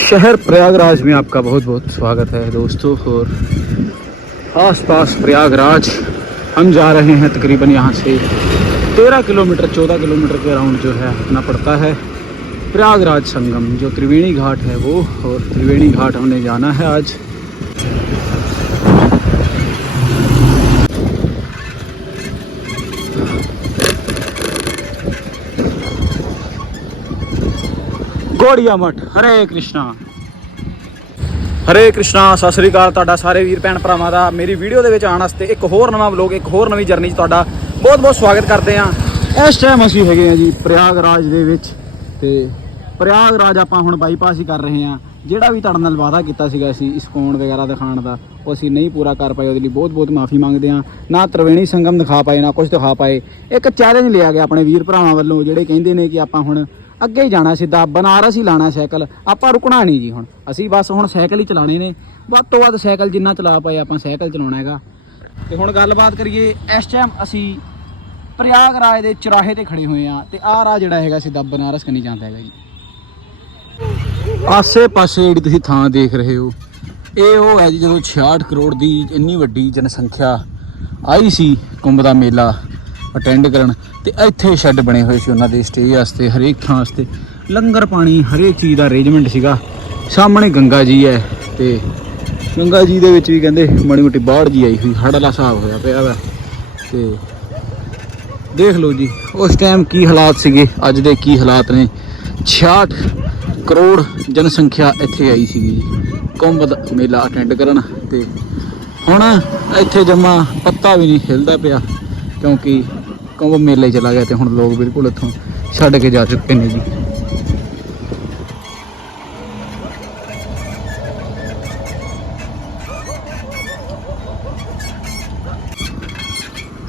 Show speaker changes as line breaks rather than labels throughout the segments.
शहर प्रयागराज में आपका बहुत बहुत स्वागत है दोस्तों, और आसपास प्रयागराज, हम जा रहे हैं तकरीबन यहाँ से 13 किलोमीटर 14 किलोमीटर के राउंड जो है, अपना पड़ता है प्रयागराज संगम, जो त्रिवेणी घाट है वो, और त्रिवेणी घाट हमने जाना है आज। ਗੋੜੀਆ ਮਠ। ਹਰੇ ਕ੍ਰਿਸ਼ਨਾ। ਹਰੇ ਕ੍ਰਿਸ਼ਨਾ ਸਤਿ ਸ੍ਰੀ ਅਕਾਲ ਤੁਹਾਡਾ ਸਾਰੇ ਵੀਰ ਭੈਣ ਭਰਾਵਾਂ ਦਾ। ਮੇਰੀ ਵੀਡੀਓ ਦੇ ਵਿੱਚ ਆਉਣ ਵਾਸਤੇ ਇੱਕ ਹੋਰ ਨਵਾਂ ਵਲੋਗ ਇੱਕ ਹੋਰ ਨਵੀਂ ਜਰਨੀ 'ਚ ਤੁਹਾਡਾ ਬਹੁਤ ਬਹੁਤ ਸਵਾਗਤ ਕਰਦੇ ਹਾਂ। ਇਸ ਟਾਈਮ ਅਸੀਂ ਹੈਗੇ ਆ ਜੀ ਪ੍ਰਯਾਗਰਾਜ ਦੇ ਵਿੱਚ ਤੇ ਪ੍ਰਯਾਗਰਾਜ ਆਪਾਂ ਹੁਣ ਬਾਈਪਾਸ ਹੀ ਕਰ ਰਹੇ ਹਾਂ। ਜਿਹੜਾ ਵੀ ਤੁਹਾਡੇ ਨਾਲ ਵਾਅਦਾ ਕੀਤਾ ਸੀਗਾ ਅਸੀਂ ਇਸਕੋਨ ਵਗੈਰਾ ਦਿਖਾਉਣ ਦਾ ਉਹ ਅਸੀਂ ਨਹੀਂ ਪੂਰਾ ਕਰ ਪਾਏ ਉਹਦੇ ਲਈ ਬਹੁਤ ਬਹੁਤ ਮਾਫੀ ਮੰਗਦੇ ਹਾਂ। ਨਾ ਤ੍ਰਿਵੇਣੀ ਸੰਗਮ ਦਿਖਾ ਪਾਏ ਨਾ ਕੁਝ ਦਿਖਾ ਪਾਏ। ਇੱਕ ਚੈਲੰਜ ਲਿਆ ਗਿਆ ਆਪਣੇ ਵੀਰ ਭਰਾਵਾਂ ਵੱਲੋਂ ਜਿਹੜੇ ਕਹਿੰਦੇ ਨੇ ਕਿ ਆਪਾਂ ਹੁਣ ਅੱਗੇ ਹੀ ਜਾਣਾ ਸਿੱਧਾ, ਬਨਾਰਸ ਹੀ ਲਾਣਾ ਸਾਈਕਲ। ਆਪਾਂ ਰੁਕਣਾ ਨਹੀਂ ਜੀ ਹੁਣ। ਅਸੀਂ ਬਸ ਹੁਣ ਸਾਈਕਲ ਹੀ ਚਲਾਣੇ ਨੇ। ਵੱਧ ਤੋਂ ਵੱਧ ਸਾਈਕਲ ਜਿੰਨਾ ਚਲਾ ਪਾਏ ਆਪਾਂ ਸਾਈਕਲ ਚਲਾਉਣਾ ਹੈਗਾ। ਤੇ ਹੁਣ ਗੱਲਬਾਤ ਕਰੀਏ, ਇਸ ਟਾਈਮ ਅਸੀਂ ਪ੍ਰਯਾਗਰਾਜ ਦੇ ਚੁਰਾਹੇ ਤੇ ਖੜੇ ਹੋਏ ਆ ਤੇ ਆਹ ਰਾਹ ਜਿਹੜਾ ਹੈਗਾ ਸਿੱਧਾ ਬਨਾਰਸ ਕਨੀ ਜਾਂਦਾ ਹੈਗਾ ਜੀ। ਆਸੇ ਪਾਸੇ ਜਿਹੜੀ ਤੁਸੀਂ ਥਾਂ ਦੇਖ ਰਹੇ ਹੋ, ਇਹ ਉਹ ਹੈ ਜੀ ਜਦੋਂ 66 ਕਰੋੜ ਦੀ ਇੰਨੀ ਵੱਡੀ ਜਨਸੰਖਿਆ ਆਈ ਸੀ ਕੁੰਭ ਦਾ ਮੇਲਾ। ਅਟੈਂਡ ਕਰਨ ਤੇ ਇੱਥੇ ਸ਼ੈੱਡ ਬਣੇ ਹੋਏ ਸੀ ਉਹਨਾਂ ਦੇ ਸਟੇ ਵਾਸਤੇ, ਹਰੇਕ ਥਾਂ ਵਾਸਤੇ। ਲੰਗਰ ਪਾਣੀ, ਹਰੇਕ ਚੀਜ਼ ਦਾ ਅਰੇਂਜਮੈਂਟ ਸੀਗਾ। ਸਾਹਮਣੇ ਗੰਗਾ ਜੀ ਹੈ ਤੇ ਗੰਗਾ ਜੀ ਦੇ ਵਿੱਚ ਵੀ ਕਹਿੰਦੇ ਮਾੜੀ ਮੋਟੀ ਬਾੜ ਜੀ ਆਈ ਹੋਈ, ਹੜ੍ਹ ਵਾਲਾ ਹਿਸਾਬ ਹੋਇਆ ਪਿਆ ਵਾ। ਤੇ ਦੇਖ ਲਓ ਜੀ, ਉਸ ਟਾਈਮ ਕੀ ਹਾਲਾਤ ਸੀਗੇ, ਅੱਜ ਦੇ ਕੀ ਹਾਲਾਤ ਨੇ। 66 ਕਰੋੜ ਜਨਸੰਖਿਆ ਇੱਥੇ ਆਈ ਸੀਗੀ ਜੀ। ਕੁੰਭ ਦਾ ਮੇਲਾ ਅਟੈਂਡ ਕਰਨ ਤੇ ਹੁਣ ਇੱਥੇ ਜਮਾ ਪੱਤਾ ਵੀ ਨਹੀਂ ਹਿਲਦਾ ਪਿਆ, ਕਿਉਂਕਿ ਕੁੰਭ ਮੇਲੇ ਚਲਾ ਗਿਆ ਤੇ ਹੁਣ ਲੋਕ ਬਿਲਕੁਲ ਇੱਥੋਂ ਛੱਡ ਕੇ ਜਾ ਚੁੱਕੇ ਨੇ ਜੀ।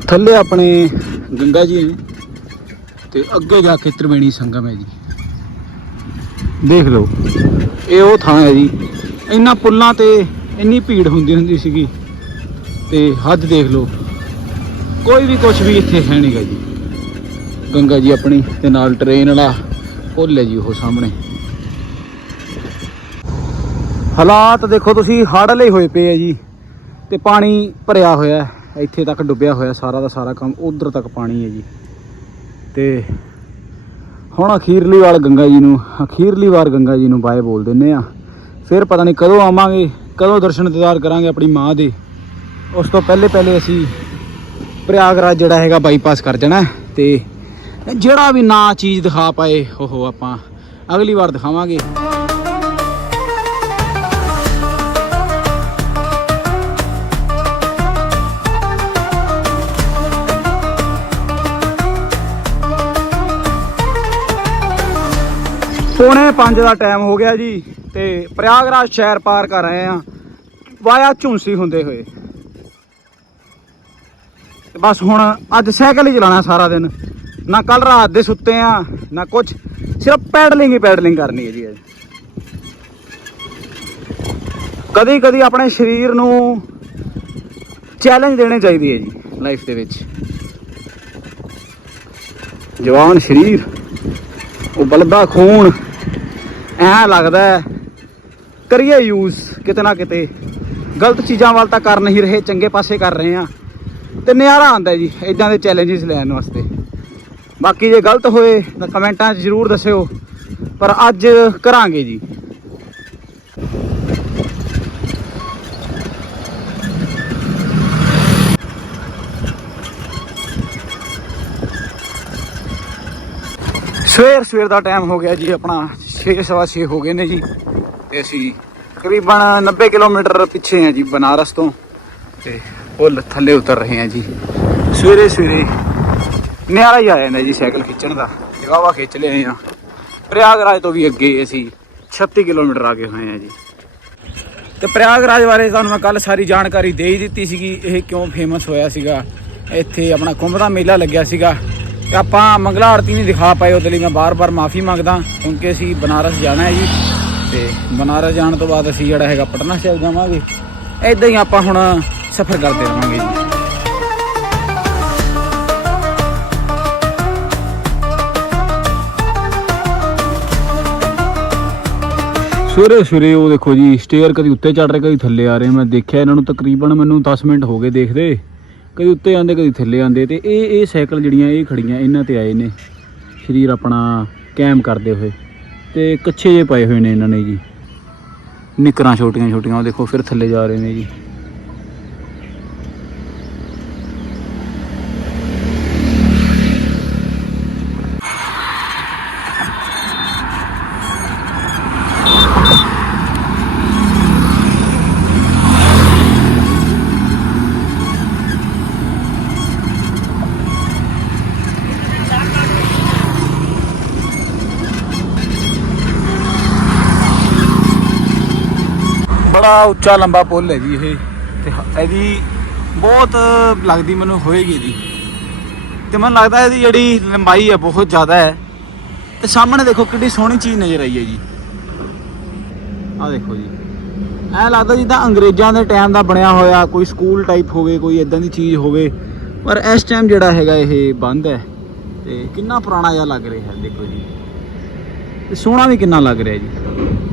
ਥੱਲੇ ਆਪਣੇ ਗੰਗਾ ਜੀ ਨੇ ਤੇ ਅੱਗੇ ਜਾ ਕੇ ਤ੍ਰਿਵੇਣੀ ਸੰਗਮ ਹੈ ਜੀ। ਦੇਖ ਲਓ, ਇਹ ਉਹ ਥਾਂ ਹੈ ਜੀ। ਇੰਨਾ ਪੁੱਲਾਂ ਤੇ ਇੰਨੀ ਭੀੜ ਹੁੰਦੀ ਹੁੰਦੀ ਸੀਗੀ ਤੇ ਹੱਦ ਦੇਖ ਲਓ ਕੋਈ ਵੀ ਕੁਝ ਵੀ ਇੱਥੇ ਹੈ ਨਹੀਂਗਾ ਜੀ। ਗੰਗਾ ਜੀ ਆਪਣੀ ਤੇ ਨਾਲ ਟ੍ਰੇਨ ਵਾਲਾ ਪੁੱਲ ਹੈ ਜੀ ਉਹ ਸਾਹਮਣੇ। ਹਾਲਾਤ ਦੇਖੋ ਤੁਸੀਂ, ਹੜ੍ਹ ਲਈ ਹੋਏ ਪਏ ਆ ਜੀ। ਤੇ ਪਾਣੀ ਭਰਿਆ ਹੋਇਆ ਇੱਥੇ ਤੱਕ ਡੁੱਬਿਆ ਹੋਇਆ ਸਾਰਾ ਦਾ ਸਾਰਾ ਕੰਮ ਉਧਰ ਤੱਕ ਪਾਣੀ ਹੈ ਜੀ। ਤੇ ਹੁਣ ਅਖੀਰਲੀ ਵਾਰ ਗੰਗਾ ਜੀ ਨੂੰ ਅਖੀਰਲੀ ਵਾਰ ਗੰਗਾ ਜੀ ਨੂੰ ਬਾਏ ਬੋਲ ਦਿੰਨੇ ਆ। ਫਿਰ ਪਤਾ ਨਹੀਂ ਕਦੋਂ ਆਵਾਂਗੇ, ਕਦੋਂ ਦਰਸ਼ਨ ਦਿਦਾਰ ਕਰਾਂਗੇ ਆਪਣੀ ਮਾਂ ਦੇ। ਉਸ ਤੋਂ ਪਹਿਲੇ ਪਹਿਲੇ ਅਸੀਂ ਪ੍ਰਯਾਗਰਾਜ ਜਿਹੜਾ ਹੈਗਾ ਬਾਈਪਾਸ ਕਰ ਜਾਣਾ ਹੈ ਤੇ ਜਿਹੜਾ ਵੀ ਨਾ ਚੀਜ਼ ਦਿਖਾ ਪਾਏ, ਉਹ ਆਪਾਂ ਅਗਲੀ ਵਾਰ ਦਿਖਾਵਾਂਗੇ। ਪੌਣੇ 5 ਦਾ ਟਾਈਮ ਹੋ ਗਿਆ ਜੀ ਤੇ ਪ੍ਰਯਾਗਰਾਜ ਸ਼ਹਿਰ ਪਾਰ ਕਰ ਰਹੇ ਆ ਵਾਇਆ ਝੁੰਸੀ ਹੁੰਦੇ ਹੋਏ। ਤੇ ਬਸ ਹੁਣ ਅੱਜ ਸਾਈਕਲ ਹੀ ਚਲਾਣਾ ਸਾਰਾ ਦਿਨ। ਨਾ ਕੱਲ ਰਾਤ ਦੇ ਸੁੱਤੇ ਆ, ਨਾ ਕੁਝ ਸਿਰਫ ਪੈਡਲਿੰਗ ਹੀ ਪੈਡਲਿੰਗ ਕਰਨੀ ਹੈ ਜੀ ਅੱਜ। ਕਦੀ ਕਦੀ ਆਪਣੇ ਸਰੀਰ ਨੂੰ ਚੈਲੰਜ ਦੇਣੇ ਚਾਹੀਦੀ ਹੈ ਜੀ ਲਾਈਫ ਦੇ ਵਿੱਚ। ਜਵਾਨ ਸਰੀਰ, ਉਹ ਬਲਦਾ ਖੂਨ, ਐ ਲੱਗਦਾ ਕਰੀਏ ਯੂਜ਼ ਕਿਤੇ ਨਾ ਕਿਤੇ। ਗਲਤ ਚੀਜ਼ਾਂ ਵੱਲ ਤਾਂ ਕਰ ਨਹੀਂ ਰਹੇ, ਚੰਗੇ ਪਾਸੇ ਕਰ ਰਹੇ ਆ ਤੇ ਨਜ਼ਾਰਾ ਆਉਂਦਾ ਜੀ ਇਦਾਂ ਦੇ ਚੈਲੰਜਸ ਲੈਣ ਵਾਸਤੇ। ਬਾਕੀ ਜੇ ਗਲਤ ਹੋਏ ਤਾਂ ਕਮੈਂਟਾਂ 'ਚ ਜ਼ਰੂਰ ਦੱਸਿਓ, ਪਰ ਅੱਜ ਕਰਾਂਗੇ ਜੀ। ਸਵੇਰ ਸਵੇਰ ਦਾ ਟਾਈਮ ਹੋ ਗਿਆ ਜੀ, ਆਪਣਾ 6:30 ਹੋ ਗਏ ਨੇ ਜੀ। ਤੇ ਅਸੀਂ ਤਕਰੀਬਨ 90 ਕਿਲੋਮੀਟਰ ਪਿੱਛੇ ਹਾਂ ਜੀ, ਬਨਾਰਸ ਤੋਂ। ਤੇ ਪੁੱਲ ਥੱਲੇ ਉਤਰ ਰਹੇ ਹਾਂ ਜੀ। ਸਵੇਰੇ ਸਵੇਰੇ ਨਿਆਰਾ ਹੀ ਆ ਜਾਂਦਾ ਜੀ ਸਾਈਕਲ ਖਿੱਚਣ ਦਾ। ਜਗਾਵਾ ਖਿੱਚ ਲਿਆ ਆ ਪ੍ਰਯਾਗਰਾਜ ਤੋਂ ਵੀ ਅੱਗੇ ਅਸੀਂ 36 ਕਿਲੋਮੀਟਰ ਆਗੇ ਹੋਏ ਹਾਂ ਜੀ। ਤੇ ਪ੍ਰਯਾਗਰਾਜ ਬਾਰੇ ਤੁਹਾਨੂੰ ਮੈਂ ਕੱਲ ਸਾਰੀ ਜਾਣਕਾਰੀ ਦੇ ਹੀ ਦਿੱਤੀ ਸੀਗੀ, ਇਹ ਕਿਉਂ ਫੇਮਸ ਹੋਇਆ ਸੀਗਾ। ਇੱਥੇ ਆਪਣਾ ਕੁੰਭ ਦਾ ਮੇਲਾ ਲੱਗਿਆ ਸੀਗਾ। ਤੇ ਆਪਾਂ ਮੰਗਲਾ ਆਰਤੀ ਨਹੀਂ ਦਿਖਾ ਪਾਏ, ਉਹਦੇ ਲਈ ਮੈਂ ਬਾਰ-ਬਾਰ ਮਾਫੀ ਮੰਗਦਾ। ਕਿਉਂਕਿ ਅਸੀਂ ਬਨਾਰਸ ਜਾਣਾ ਹੈ ਜੀ। ਤੇ ਬਨਾਰਸ ਜਾਣ ਤੋਂ ਬਾਅਦ ਅਸੀਂ ਜਿਹੜਾ ਹੈਗਾ ਪਟਨਾ ਸਾਹਿਬ ਜਾਵਾਂਗੇ। ਐਦਾਂ ਹੀ ਆਪਾਂ ਹੁਣ ਸਫ਼ਰ ਕਰਦੇ ਰਹਾਂਗੇ ਜੀ। ਸਵੇਰੇ ਸਵੇਰੇ ਉਹ ਦੇਖੋ ਜੀ ਸਟੇਅਰ ਕਦੀ ਉੱਤੇ ਚੜ ਰਹੇ, ਕਦੀ ਥੱਲੇ ਆ ਰਹੇ। ਮੈਂ ਦੇਖਿਆ ਇਹਨਾਂ ਨੂੰ ਤਕਰੀਬਨ ਮੈਨੂੰ 10 ਮਿੰਟ ਹੋ ਗਏ ਦੇਖਦੇ। ਕਦੀ ਉੱਤੇ ਆਂਦੇ ਕਦੀ ਥੱਲੇ ਆਂਦੇ ਤੇ ਇਹ ਇਹ ਸਾਈਕਲ ਜਿਹੜੀਆਂ, ਇਹ ਖੜੀਆਂ, ਇਹਨਾਂ ਤੇ ਆਏ ਨੇ। ਸਰੀਰ ਆਪਣਾ ਕੈਮ ਕਰਦੇ ਹੋਏ। ਤੇ ਕੱਚੇ ਜੇ ਪਏ ਹੋਏ ਨੇ ਇਹਨਾਂ ਨੇ ਜੀ। ਨਿਕਰਾਂ ਛੋਟੀਆਂ ਛੋਟੀਆਂ ਉਹ ਦੇਖੋ, ਫਿਰ ਥੱਲੇ ਜਾ ਰਹੇ ਨੇ ਜੀ। ਬੜਾ ਉੱਚਾ ਲੰਬਾ ਪੁੱਲ ਹੈ ਜੀ ਇਹ। ਤੇ ਹ- ਇਹਦੀ ਬਹੁਤ ਲੱਗਦੀ ਮੈਨੂੰ ਹੋਏਗੀ ਜੀ ਤੇ ਮੈਨੂੰ ਲੱਗਦਾ ਇਹਦੀ ਜਿਹੜੀ ਲੰਬਾਈ ਹੈ ਬਹੁਤ ਜ਼ਿਆਦਾ ਹੈ। ਤੇ ਸਾਹਮਣੇ ਦੇਖੋ ਕਿੰਨੀ ਸੋਹਣੀ ਚੀਜ਼ ਨਜ਼ਰ ਆਈ ਹੈ ਜੀ। ਆਹ ਦੇਖੋ ਜੀ। ਐ ਲੱਗਦਾ ਜਿੱਦਾਂ ਅੰਗਰੇਜ਼ਾਂ ਦੇ ਟਾਈਮ ਦਾ ਬਣਿਆ ਹੋਇਆ, ਕੋਈ ਸਕੂਲ ਟਾਈਪ ਹੋਵੇ, ਕੋਈ ਇਦਾਂ ਦੀ ਚੀਜ਼ ਹੋਵੇ। ਪਰ ਇਸ ਟਾਈਮ ਜਿਹੜਾ ਹੈਗਾ ਇਹ ਬੰਦ ਹੈ। ਤੇ ਕਿੰਨਾ ਪੁਰਾਣਾ ਜਿਹਾ ਲੱਗ ਰਿਹਾ ਹੈ, ਦੇਖੋ ਜੀ। ਤੇ ਸੋਹਣਾ ਵੀ ਕਿੰਨਾ ਲੱਗ ਰਿਹਾ ਜੀ।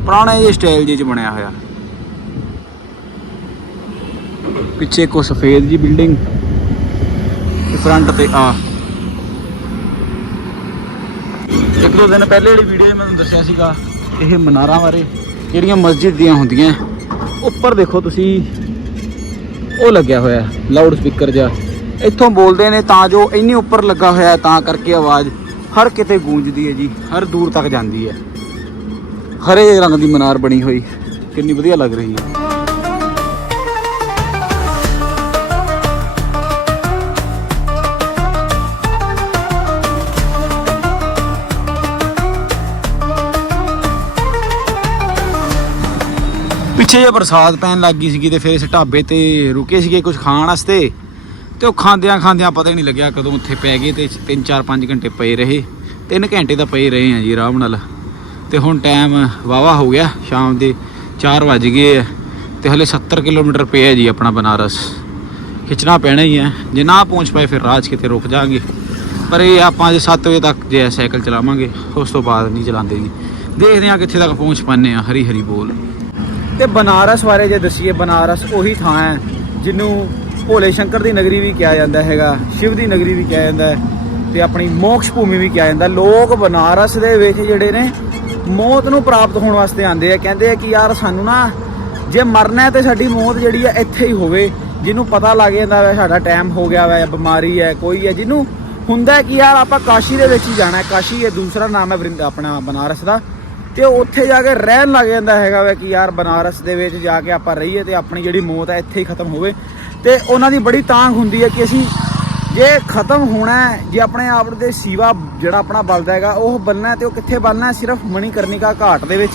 ਪੁਰਾਣਾ ਜਿਹਾ ਸਟਾਈਲ ਜਿਹੇ ਚ ਬਣਿਆ ਹੋਇਆ। ਪਿੱਛੇ ਕੋ ਸਫੇਦ ਜੀ ਬਿਲਡਿੰਗ ਫਰੰਟ ਤੇ ਆ। ਇੱਕ ਦੋ ਦਿਨ ਪਹਿਲੇ ਜਿਹੜੀ ਵੀਡੀਓ 'ਚ ਮੈਂ ਤੁਹਾਨੂੰ ਦੱਸਿਆ ਸੀਗਾ, ਇਹ ਮਨਾਰਾਂ ਬਾਰੇ, ਜਿਹੜੀਆਂ ਮਸਜਿਦ ਦੀਆਂ ਹੁੰਦੀਆਂ, ਉੱਪਰ ਦੇਖੋ ਤੁਸੀਂ, ਉਹ ਲੱਗਿਆ ਹੋਇਆ ਲਾਊਡ ਸਪੀਕਰ ਜਿਹਾ। ਇੱਥੋਂ ਬੋਲਦੇ ਨੇ ਤਾਂ ਜੋ ਇੰਨੀ ਉੱਪਰ ਲੱਗਾ ਹੋਇਆ ਤਾਂ ਕਰਕੇ ਆਵਾਜ਼ ਹਰ ਕਿਤੇ ਗੂੰਜਦੀ ਹੈ ਜੀ, ਹਰ ਦੂਰ ਤੱਕ ਜਾਂਦੀ ਹੈ। ਹਰੇ ਰੰਗ ਦੀ ਮਨਾਰ ਬਣੀ ਹੋਈ, ਕਿੰਨੀ ਵਧੀਆ ਲੱਗ ਰਹੀ ਹੈ। ਪਿੱਛੇ ਜੇ ਬਰਸਾਤ ਪੈਣ ਲੱਗ ਗਈ ਸੀਗੀ ਤੇ ਫਿਰ ਇਸ ਢਾਬੇ ਤੇ ਰੁਕੇ ਸੀਗੇ ਕੁਝ ਖਾਣ ਵਾਸਤੇ। ਤੇ ਉਹ ਖਾਂਦਿਆਂ ਖਾਂਦਿਆਂ ਪਤਾ ਹੀ ਨਹੀਂ ਲੱਗਿਆ ਕਦੋਂ ਉੱਥੇ ਪੈ ਗਏ ਤੇ 3 4 5 ਘੰਟੇ ਪਏ ਰਹੇ। 3 ਘੰਟੇ ਤਾਂ ਪਏ ਰਹੇ ਆ ਜੀ ਆਰਾਮ ਨਾਲ। ਤੇ ਹੁਣ ਟਾਈਮ ਵਾਵਾ ਹੋ ਗਿਆ, ਸ਼ਾਮ ਦੇ 4 ਵਜ ਗਏ ਆ। ਤੇ ਹਲੇ 70 ਕਿਲੋਮੀਟਰ ਪਿਆ ਜੀ ਆਪਣਾ ਬਨਾਰਸ। ਖਿੱਚਣਾ ਪੈਣਾ ਹੀ ਹੈ ਜੇ ਨਾ ਪਹੁੰਚ ਪਾਏ ਫਿਰ ਰਾਜ ਕਿਤੇ ਰੁਕ ਜਾਾਂਗੇ ਪਰ ਇਹ ਆਪਾਂ ਜੇ 7 ਵਜੇ ਤੱਕ ਜੇ ਸਾਈਕਲ ਚਲਾਵਾਂਗੇ, ਉਸ ਤੋਂ ਬਾਅਦ ਨਹੀਂ ਚਲਾਉਂਦੇ ਜੀ। ਦੇਖਦੇ ਹਾਂ ਕਿੱਥੇ ਤੱਕ ਪਹੁੰਚ ਪਾਉਂਦੇ ਆ ਹਰੀ ਹਰੀ ਬੋਲ। ਤੇ ਬਨਾਰਸ ਬਾਰੇ ਜੇ ਦਸੀਏ, ਬਨਾਰਸ ਉਹੀ ਥਾਂ ਹੈ ਜਿਹਨੂੰ ਭੋਲੇ ਸ਼ੰਕਰ ਦੀ ਨਗਰੀ ਵੀ ਕਿਹਾ ਜਾਂਦਾ ਹੈਗਾ, ਸ਼ਿਵ ਦੀ ਨਗਰੀ ਵੀ ਕਿਹਾ ਜਾਂਦਾ ਹੈ ਤੇ ਆਪਣੀ ਮੋਕਸ਼ ਭੂਮੀ ਵੀ ਕਿਹਾ ਜਾਂਦਾ। ਲੋਕ ਬਨਾਰਸ ਦੇ ਵਿੱਚ ਜਿਹੜੇ ਨੇ, ਮੌਤ ਨੂੰ ਪ੍ਰਾਪਤ ਹੋਣ ਵਾਸਤੇ ਆਉਂਦੇ ਆ। ਕਹਿੰਦੇ ਆ ਕਿ ਯਾਰ ਸਾਨੂੰ ਨਾ ਜੇ ਮਰਨਾ ਹੈ ਤੇ ਸਾਡੀ ਮੌਤ ਜਿਹੜੀ ਆ ਇੱਥੇ ਹੀ ਹੋਵੇ, ਜਿਹਨੂੰ ਪਤਾ ਲੱਗ ਜਾਂਦਾ ਵਾ ਸਾਡਾ ਟਾਈਮ ਹੋ ਗਿਆ ਵੈ ਬਿਮਾਰੀ ਹੈ, ਕੋਈ ਹੈ, ਜਿਹਨੂੰ ਹੁੰਦਾ ਕਿ ਯਾਰ ਆਪਾਂ ਕਾਸ਼ੀ ਦੇ ਵਿੱਚ ਹੀ ਜਾਣਾ ਹੈ। ਕਾਸ਼ੀ ਇਹ ਦੂਸਰਾ ਨਾਮ ਹੈ ਵਰਿੰਦ ਆਪਣਾ ਬਨਾਰਸ ਦਾ। ਤੇ ਉਹ ਉੱਥੇ ਜਾ ਕੇ ਰਹਿਣ ਲੱਗ ਜਾਂਦਾ ਹੈਗਾ ਵਾ ਕਿ ਯਾਰ ਬਨਾਰਸ ਦੇ ਵਿੱਚ ਜਾ ਕੇ ਆਪਾਂ ਰਹੀਏ ਤੇ ਆਪਣੀ ਜਿਹੜੀ ਮੌਤ ਹੈ ਇੱਥੇ ਹੀ ਖਤਮ ਹੋਵੇ। ਤੇ ਉਹਨਾਂ ਦੀ ਬੜੀ ਤਾਂਗ ਹੁੰਦੀ ਹੈ ਕਿ ਅਸੀਂ ਜੇ ਖਤਮ ਹੋਣਾ ਜੇ ਆਪਣੇ ਆਪ ਦੇ ਸੀਵਾ ਜਿਹੜਾ ਆਪਣਾ ਬਲਦਾ ਹੈਗਾ, ਉਹ ਬੰਨਣਾ ਹੈ ਤੇ ਉਹ ਕਿੱਥੇ ਬੰਨਣਾ ਹੈ? ਸਿਰਫ ਮਣੀਕਰਨਿਕਾ ਘਾਟ ਦੇ ਵਿੱਚ।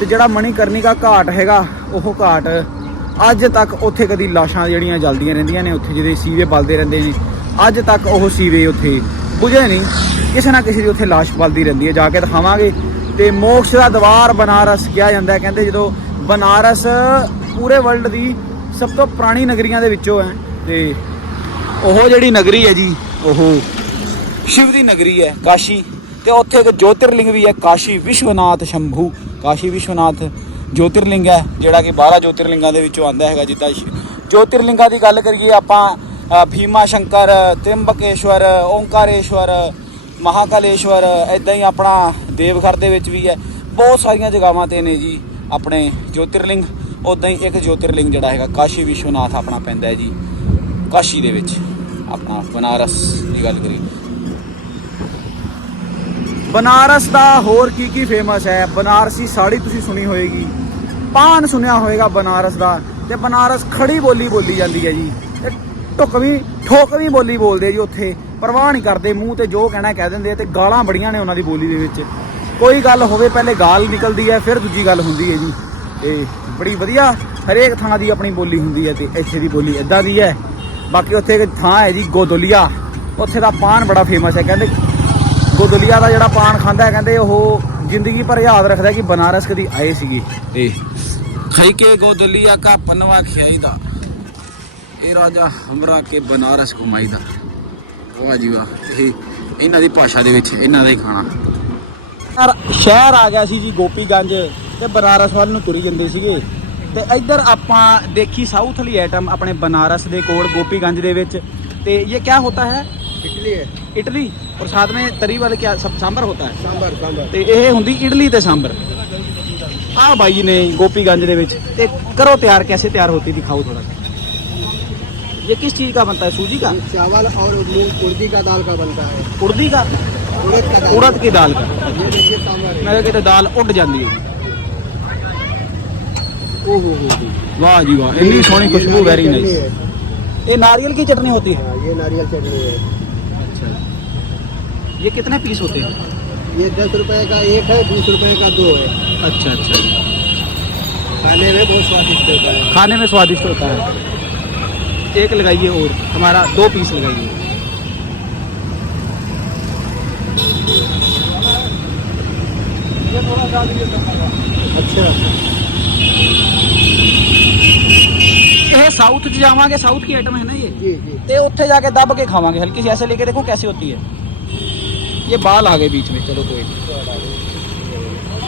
ਤੇ ਜਿਹੜਾ ਮਣੀਕਰਨਿਕਾ ਘਾਟ ਹੈਗਾ, ਉਹ ਘਾਟ ਅੱਜ ਤੱਕ ਉੱਥੇ ਕਦੀ ਲਾਸ਼ਾਂ ਜਿਹੜੀਆਂ ਜਲਦੀਆਂ ਰਹਿੰਦੀਆਂ ਨੇ, ਉੱਥੇ ਜਿਹਦੇ ਸੀਵੇ ਬਲਦੇ ਰਹਿੰਦੇ ਨੇ, ਅੱਜ ਤੱਕ ਉਹ ਸੀਵੇ ਉੱਥੇ ਬੁਝੇ ਨਹੀਂ। ਕਿਸੇ ਨਾ ਕਿਸੇ ਦੀ ਉੱਥੇ ਲਾਸ਼ ਬਲਦੀ ਰਹਿੰਦੀ ਹੈ। ਜਾ ਕੇ ਦਿਖਾਵਾਂਗੇ। ਤੇ ਮੋਕਸ਼ ਦਾ ਦਵਾਰ ਬਨਾਰਸ ਕਿਹਾ ਜਾਂਦਾ ਕਹਿੰਦੇ ਜਦੋਂ ਬਨਾਰਸ ਪੂਰੇ ਵਰਲਡ ਦੀ ਸਭ ਤੋਂ ਪੁਰਾਣੀ ਨਗਰੀਆਂ ਦੇ ਵਿੱਚੋਂ ਹੈ ਤੇ ਉਹ ਜਿਹੜੀ ਨਗਰੀ ਹੈ ਜੀ, ਉਹ ਸ਼ਿਵ ਦੀ ਨਗਰੀ ਹੈ ਕਾਸ਼ੀ ਤੇ ਉੱਥੇ ਇੱਕ ਜੋਤਿਰਲਿੰਗ ਵੀ ਹੈ, ਕਾਸ਼ੀ ਵਿਸ਼ਵਨਾਥ ਸ਼ੰਭੂ। ਕਾਸ਼ੀ ਵਿਸ਼ਵਨਾਥ ਜੋਤਿਰਲਿੰਗ ਹੈ, ਜਿਹੜਾ ਕਿ 12 ਜੋਤਿਰਲਿੰਗਾਂ ਦੇ ਵਿੱਚੋਂ ਆਂਦਾ ਹੈਗਾ ਜਿੱਦਾਂ ਸ਼ਿ- ਜੋਤਿਰਲਿੰਗਾਂ ਦੀ ਗੱਲ ਕਰੀਏ ਆਪਾਂ ਭੀਮਾ ਸ਼ੰਕਰ ਤਿੰਬਕੇਸ਼ਵਰ ਓੰਕਾਰੇਸ਼ਵਰ, ਮਹਾਕਾਲੇਸ਼ਵਰ ਇਦਾਂ ਹੀ ਆਪਣਾ ਦੇਵਘਰ ਦੇ ਵਿੱਚ ਵੀ ਹੈ। ਬਹੁਤ ਸਾਰੀਆਂ ਜਗ੍ਹਾਵਾਂ ਤੇ ਨੇ ਜੀ ਆਪਣੇ ਜੋਤਿਰਲਿੰਗ। ਉਦਾਂ ਹੀ ਇੱਕ ਜੋਤਿਰਲਿੰਗ ਜਿਹੜਾ ਹੈਗਾ, ਕਾਸ਼ੀ ਵਿਸ਼ਵਨਾਥ ਆਪਣਾ ਪੈਂਦਾ ਹੈ ਜੀ। ਕਾਸ਼ੀ ਦੇ ਵਿੱਚ ਆਪਣਾ ਬਨਾਰਸ ਦੀ ਗੱਲ ਕਰੀ ਬਨਾਰਸ ਦਾ ਹੋਰ ਕੀ ਕੀ ਫੇਮਸ ਹੈ? ਬਨਾਰਸੀ ਸਾੜੀ ਤੁਸੀਂ ਸੁਣੀ ਹੋਏਗੀ। ਪਾਨ ਸੁਣਿਆ ਹੋਏਗਾ ਬਨਾਰਸ ਦਾ। ਤੇ ਬਨਾਰਸ ਖੜੀ ਬੋਲੀ ਬੋਲੀ ਜਾਂਦੀ ਹੈ ਜੀ। ਤੇ ਢੁਕਵੀਂ ਠੋਕਵੀਂ ਬੋਲੀ ਬੋਲਦੇ ਜੀ ਉੱਥੇ। ਪਰਵਾਹ ਨਹੀਂ ਕਰਦੇ, ਮੂੰਹ ਤੇ ਜੋ ਕਹਿਣਾ ਕਹਿ ਦਿੰਦੇ ਤੇ ਗਾਲਾਂ ਬੜੀਆਂ ਨੇ ਉਹਨਾਂ ਦੀ ਬੋਲੀ ਦੇ ਵਿੱਚ। ਕੋਈ ਗੱਲ ਹੋਵੇ, ਪਹਿਲੇ ਗਾਲ ਨਿਕਲਦੀ ਹੈ, ਫਿਰ ਦੂਜੀ ਗੱਲ ਹੁੰਦੀ ਹੈ ਜੀ। ਇਹ ਬੜੀ ਵਧੀਆ ਹਰੇਕ ਥਾਂ ਦੀ ਆਪਣੀ ਬੋਲੀ ਹੁੰਦੀ ਹੈ ਤੇ ਇੱਥੇ ਦੀ ਬੋਲੀ ਇਦਾਂ ਦੀ ਹੈ। ਬਾਕੀ ਉੱਥੇ ਇੱਕ ਥਾਂ ਹੈ ਜੀ, ਗੋਦੋਲੀਆ। ਉੱਥੇ ਦਾ ਪਾਨ ਬੜਾ ਫੇਮਸ ਹੈ। ਕਹਿੰਦੇ ਗੋਦਲੀਆ ਦਾ ਜਿਹੜਾ ਪਾਨ ਖਾਂਦਾ ਹੈ, ਕਹਿੰਦੇ ਉਹ ਜ਼ਿੰਦਗੀ ਭਰ ਯਾਦ ਰੱਖਦਾ ਕਿ ਬਨਾਰਸ ਕਦੀ ਆਏ ਸੀਗੇ। ਤੇ ਖਾਈ ਕੇ ਗੋਦਲੀਆ ਕਾ ਪਨਵਾ ਖਿਆਈਦਾ। ਇਹ ਰਾਜਾ ਹਮਰਾ ਕੇ ਬਨਾਰਸ ਘੁਮਾਈਦਾ। ਵਾਹ ਜੀ ਵਾਹ। ਇਹ ਇਹਨਾਂ ਦੀ ਭਾਸ਼ਾ ਦੇ ਵਿੱਚ ਇਹਨਾਂ ਦਾ ਹੀ ਖਾਣਾ। ਸ਼ਹਿਰ ਆ ਗਿਆ ਸੀ ਜੀ ਗੋਪੀਗੰਜ ਤੇ ਬਨਾਰਸ ਵੱਲ ਨੂੰ ਤੁਰੀ ਜਾਂਦੇ ਸੀਗੇ ਤੇ ਇੱਧਰ ਆਪਾਂ ਦੇਖੀ ਸਾਊਥ ਵਾਲੀ ਆਈਟਮ ਆਪਣੇ ਬਨਾਰਸ ਦੇ ਕੋਲ ਗੋਪੀਗੰਜ ਦੇ ਵਿੱਚ ਤੇ ਇਹ ਕੀ ਹੋਤਾ ਹੈ
इडली है
ਇਟਲੀ और साथ में तरी वाले क्या सब सांभर होता है
सांबर सांबर
ਤੇ ਇਹ ਹੁੰਦੀ ਇਡਲੀ ਤੇ ਸਾਂਬਰ ਆਹ ਬਾਈ ਨੇ ਗੋਪੀਗੰਜ ਦੇ ਵਿੱਚ ਤੇ ਕਰੋ ਤਿਆਰ कैसे ਤਿਆਰ होती दिखाओ थोड़ा सा ये किस चीज का बनता है सूजी का
ये चावल और मूंग उड़दी का दाल का बनता है
उड़दी का
उड़द की दाल
का। मैं कहते
दाल उड़ जाती है।
वाह जी वाह इतनी सोहनी खुशबू वेरी नाइस
ये नारियल
की चटनी होती है?
हाँ, ये नारियल चटनी है। अच्छा।
ये कितने पीस होते हैं?
ये दस रुपए का एक है बीस रुपए का दो है।
अच्छा अच्छा।
खाने में बहुत स्वादिष्ट होता है।
खाने में स्वादिष्ट होता है। एक लगाइए और हमारा दो पीस लगाइए।
अच्छा
ਇਹ ਸਾਊਥ ਚ ਜਾਵਾਂਗੇ ਸਾਊਥ की आइटम है ना ये
जी जी
ਤੇ ਉੱਥੇ ਜਾ ਕੇ ਦੱਬ ਕੇ ਖਾਵਾਂਗੇ ਹਲਕੀ ਜਿਹੀ ऐसे लेके देखो कैसी होती है ये बाल आ गए बीच में चलो कोई नहीं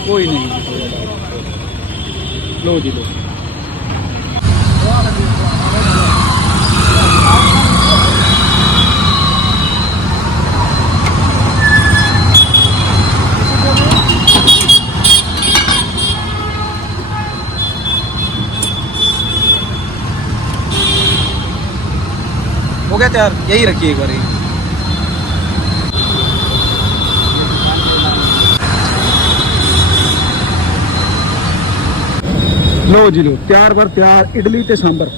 कोई नहीं लो जी लो हो गया तैयार यही रखिए एक बार ये। ਲੋ ਜੀ ਲੋ ਤਿਆਰ ਬਰ ਤਿਆਰ ਇਡਲੀ ਤੇ ਸਾਂਬਰ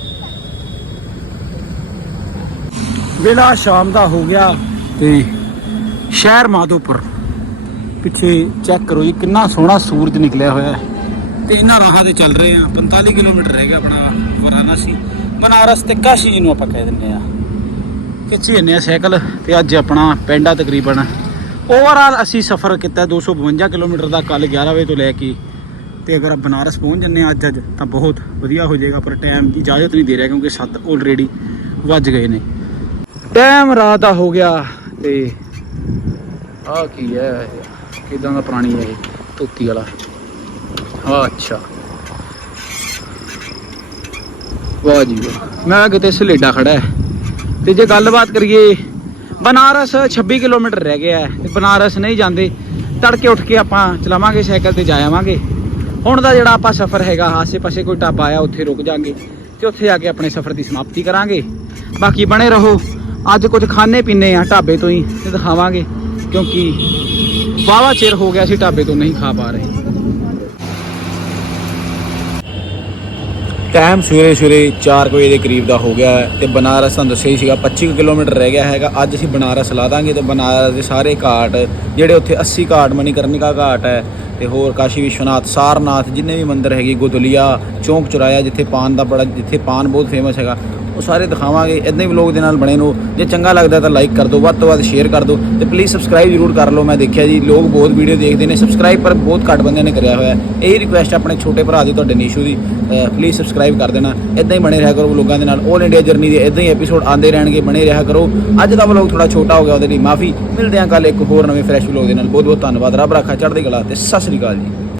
ਵੇਲਾ ਸ਼ਾਮ ਦਾ ਹੋ ਗਿਆ ਤੇ ਸ਼ਹਿਰ ਮਾਧੋਪੁਰ ਪਿੱਛੇ ਚੈੱਕ ਕਰੋ ਜੀ ਕਿੰਨਾ ਸੋਹਣਾ ਸੂਰਜ ਨਿਕਲਿਆ ਹੋਇਆ ਹੈ ਤੇ ਇਹਨਾਂ ਰਾਹਾਂ ਤੇ ਚੱਲ ਰਹੇ ਆ 45 ਕਿਲੋਮੀਟਰ ਰਹਿ ਗਿਆ ਆਪਣਾ ਵਾਰਾਣਸੀ ਬਨਾਰਸ ਤੇ ਕਾਸ਼ੀ ਜੀ ਨੂੰ ਆਪਾਂ ਕਹਿ ਦਿੰਦੇ ਆ ਖਿੱਚੀ ਜੰਨੇ ਆ ਸਾਈਕਲ ਤੇ ਅੱਜ ਆਪਣਾ ਪਿੰਡਾ ਤਕਰੀਬਨ। ਓਵਰਆਲ ਅਸੀਂ ਸਫ਼ਰ ਕੀਤਾ 252 ਕਿਲੋਮੀਟਰ ਦਾ ਕੱਲ 11 ਵਜੇ ਤੋਂ ਲੈ ਕੇ ਤੇ ਅਗਰ ਬਨਾਰਸ ਪਹੁੰਚ ਜੰਨੇ ਆ ਅੱਜ ਅੱਜ, ਤਾਂ ਬਹੁਤ ਵਧੀਆ ਹੋ ਜਾਏਗਾ, ਪਰ ਟਾਈਮ ਦੀ ਇਜਾਜ਼ਤ ਨਹੀਂ ਦੇ ਰਿਹਾ ਕਿਉਂਕਿ 7 ਆਲਰੇਡੀ ਵੱਜ ਗਏ ਨੇ। ਟਾਈਮ ਰਾਤ ਦਾ ਹੋ ਗਿਆ ਤੇ ਆ ਕੀ ਹੈ ਕਿਦਾਂ ਦਾ ਪ੍ਰਾਣੀ ਹੈ ਇਹ ਧੋਤੀ ਵਾਲਾ? ਆ ਅੱਛਾ। ਵਾਹ ਜੀ ਵਾਹ। ਮੈਂ ਕਿਤੇ ਸਲੇਡਾ ਖੜਾ ਹੈ। ਤੇ ਜੇ ਗੱਲਬਾਤ ਕਰੀਏ, ਬਨਾਰਸ 26 ਕਿਲੋਮੀਟਰ ਰਹਿ ਗਿਆ ਹੈ ਤੇ ਬਨਾਰਸ ਨਹੀਂ ਜਾਂਦੇ, ਤੜਕੇ ਉੱਠ ਕੇ ਆਪਾਂ ਚਲਾਵਾਂਗੇ ਸਾਈਕਲ ਤੇ ਜਾ ਆਵਾਂਗੇ। ਹੁਣ ਦਾ ਜਿਹੜਾ ਆਪਾਂ ਸਫ਼ਰ ਹੈਗਾ, ਆਸੇ-ਪਾਸੇ ਕੋਈ ਢਾਬਾ ਆਇਆ, ਉੱਥੇ ਰੁਕ ਜਾਾਂਗੇ ਤੇ ਉੱਥੇ ਆ ਕੇ ਆਪਣੇ ਸਫ਼ਰ ਦੀ ਸਮਾਪਤੀ ਕਰਾਂਗੇ। ਬਾਕੀ ਬਣੇ ਰਹੋ, ਅੱਜ ਕੁਝ ਖਾਣੇ ਪੀਣੇ ਆ ਢਾਬੇ ਤੋਂ ਹੀ ਤੇ ਦਿਖਾਵਾਂਗੇ, ਕਿਉਂਕਿ ਵਾਵਾ ਚਿਰ ਹੋ ਗਿਆ ਸੀ ਢਾਬੇ ਤੋਂ ਨਹੀਂ ਖਾ ਪਾ ਰਹੇ। ਟਾਈਮ ਸਵੇਰੇ ਸਵੇਰੇ 4 ਵਜੇ ਦੇ ਕਰੀਬ ਦਾ ਹੋ ਗਿਆ ਹੈ ਤੇ ਬਨਾਰਸ ਤੁਹਾਨੂੰ ਦੱਸਿਆ ਹੀ ਸੀਗਾ 25 ਕੁ ਕਿਲੋਮੀਟਰ ਰਹਿ ਗਿਆ ਹੈਗਾ। ਅੱਜ ਅਸੀਂ ਬਨਾਰਸ ਲਾ ਦਾਂਗੇ ਤੇ ਬਨਾਰਸ ਦੇ ਸਾਰੇ ਘਾਟ, ਜਿਹੜੇ ਉੱਥੇ 80 ਘਾਟ ਮਨੀਕਰਨਿਕਾ ਘਾਟ ਹੈ ਤੇ ਹੋਰ ਕਾਸ਼ੀ ਵਿਸ਼ਵਨਾਥ, ਸਾਰਨਾਥ, ਜਿੰਨੇ ਵੀ ਮੰਦਿਰ ਹੈਗੇ, ਗੋਦਲੀਆ, ਚੌਂਕ ਚੁਰਾਇਆ, ਜਿੱਥੇ ਪਾਨ ਦਾ ਬੜਾ, ਜਿੱਥੇ ਪਾਨ ਬਹੁਤ ਫੇਮਸ ਹੈਗਾ ਉਹ ਸਾਰੇ ਦਿਖਾਵਾਂਗੇ ਇਦਾਂ ਹੀ ਵਲੋਗ ਦੇ ਨਾਲ ਬਣੇ ਨੂੰ ਜੇ ਚੰਗਾ ਲੱਗਦਾ ਤਾਂ ਲਾਈਕ ਕਰ ਦਿਓ, ਵੱਧ ਤੋਂ ਵੱਧ ਸ਼ੇਅਰ ਕਰ ਦਿਓ ਤੇ ਪਲੀਜ਼ ਸਬਸਕ੍ਰਾਈਬ ਜ਼ਰੂਰ ਕਰ ਲਓ। ਮੈਂ ਦੇਖਿਆ ਜੀ, ਲੋਕ ਬਹੁਤ ਵੀਡੀਓ ਦੇਖਦੇ ਨੇ। ਸਬਸਕ੍ਰਾਈਬ ਪਰ ਬਹੁਤ ਘੱਟ ਬੰਦਿਆਂ ਨੇ ਕਰਿਆ ਹੋਇਆ। ਹੈ ਇਹ ਰਿਕੁਐਸਟ ਆਪਣੇ ਛੋਟੇ ਭਰਾ ਦੀ, ਤੁਹਾਡੇ ਨੀਸ਼ੂ ਦੀ ਪਲੀਜ਼ ਸਬਸਕ੍ਰਾਈਬ ਕਰ ਦੇਣਾ। ਇਦਾਂ ਹੀ ਬਣੇ ਰਿਹਾ ਕਰੋ ਵਲੋਗਾਂ ਦੇ ਨਾਲ। 올 ਇੰਡੀਆ ਜਰਨੀ ਦੇ ਇਦਾਂ ਹੀ ਐਪੀਸੋਡ ਆਉਂਦੇ ਰਹਿਣਗੇ, ਬਣੇ ਰਿਹਾ ਕਰੋ। ਅੱਜ ਦਾ ਵਲੋਗ ਥੋੜਾ ਛੋਟਾ ਹੋ ਗਿਆ ਉਹਦੇ ਲਈ ਮਾਫੀ। ਮਿਲਦੇ ਹਾਂ ਕੱਲ ਇੱਕ ਹੋਰ ਨਵੇਂ ਫਰੈਸ਼ ਵਲੋਗ ਦੇ ਨਾਲ। ਬਹੁਤ ਬਹੁਤ ਧੰਨਵਾਦ। ਰੱਬ ਰਾਖਾ, ਚੜ੍ਹਦੀ ਕਲਾ ਤੇ ਸਤਿ ਸ੍ਰੀ ਅਕਾਲ ਜੀ।